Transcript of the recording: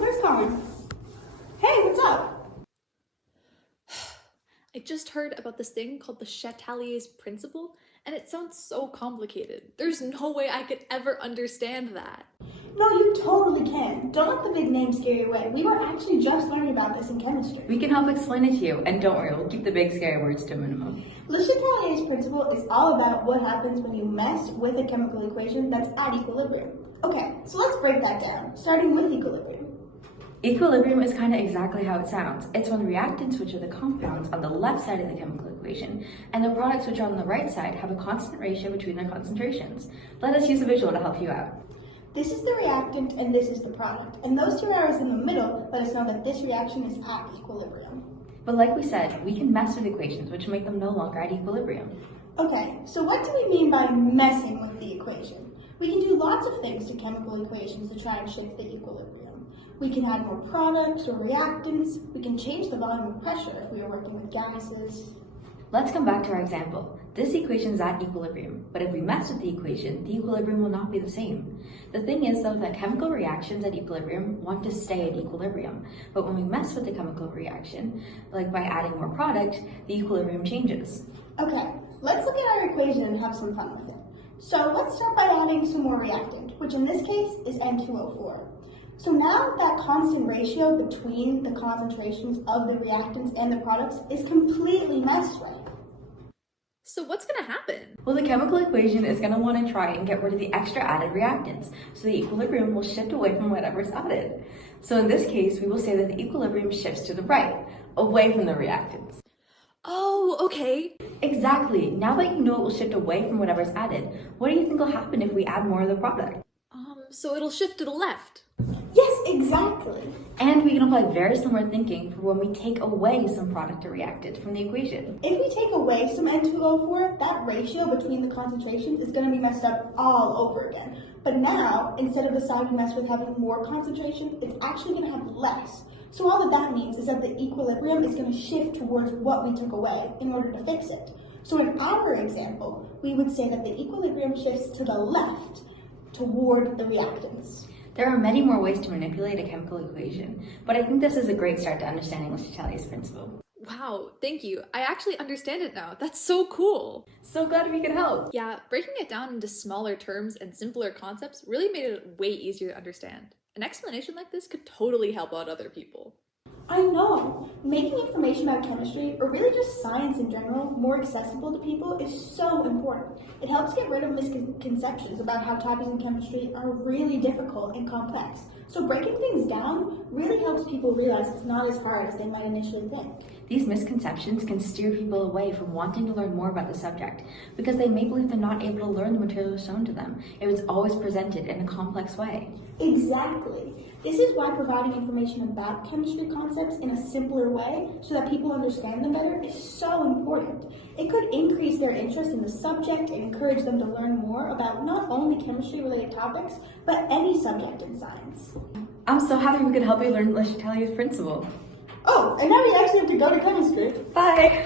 there's Colin. Hey, what's up? I just heard about this thing called the Chatelier's principle, and it sounds so complicated. There's no way I could ever understand that. No, you totally can. Don't let the big name scare you away. We were actually just learning about this in chemistry. We can help explain it to you, and don't worry, we'll keep the big scary words to a minimum. Le Chatelier's principle is all about what happens when you mess with a chemical equation that's at equilibrium. Okay, so let's break that down, starting with equilibrium. Equilibrium is kind of exactly how it sounds. It's when reactants, which are the compounds on the left side of the chemical equation, and the products, which are on the right side, have a constant ratio between their concentrations. Let us use a visual to help you out. This is the reactant and this is the product. And those two arrows in the middle let us know that this reaction is at equilibrium. But like we said, we can mess with equations, which make them no longer at equilibrium. Okay, so what do we mean by messing with the equation? We can do lots of things to chemical equations to try and shift the equilibrium. We can add more products or reactants. We can change the volume of pressure if we are working with gases. Let's come back to our example. This equation is at equilibrium, but if we mess with the equilibrium will not be the same. The thing is though that chemical reactions at equilibrium want to stay at equilibrium, but when we mess with the chemical reaction, like by adding more product, the equilibrium changes. Okay, let's look at our equation and have some fun with it. So let's start by adding some more reactant, which in this case is N2O4. So now that constant ratio between the concentrations of the reactants and the products is completely messed with. So what's gonna happen? Well, the chemical equation is going to want to try and get rid of the extra added reactants, so the equilibrium will shift away from whatever's added. So in this case, we will say that the equilibrium shifts to the right, away from the reactants. Oh, okay. Exactly. Now that you know it will shift away from whatever's added, what do you think will happen if we add more of the product? So it'll shift to the left. Yes, exactly. And we can apply very similar thinking for when we take away some product or reactant from the equation. If we take away some N2O4, that ratio between the concentrations is going to be messed up all over again. But now, instead of the side we mess with having more concentration, it's actually going to have less. So all that means is that the equilibrium is going to shift towards what we took away in order to fix it. So in our example, we would say that the equilibrium shifts to the left toward the reactants. There are many more ways to manipulate a chemical equation, but I think this is a great start to understanding Le Chatelier's principle. Wow, thank you. I actually understand it now. That's so cool. So glad we could help. Yeah, breaking it down into smaller terms and simpler concepts really made it way easier to understand. An explanation like this could totally help out other people. I know. Making information about chemistry, or really just science in general, more accessible to people is so important. It helps get rid of misconceptions about how topics in chemistry are really difficult and complex. So breaking things down really helps people realize it's not as hard as they might initially think. These misconceptions can steer people away from wanting to learn more about the subject because they may believe they're not able to learn the material shown to them if it's always presented in a complex way. Exactly. This is why providing information about chemistry concepts in a simpler way so that people understand them better is so important. It could increase their interest in the subject and encourage them to learn more about not only chemistry-related topics, but any subject in science. I'm so happy we could help you learn Le Chatelier's principle. Oh, and now we actually have to go to chemistry. Bye!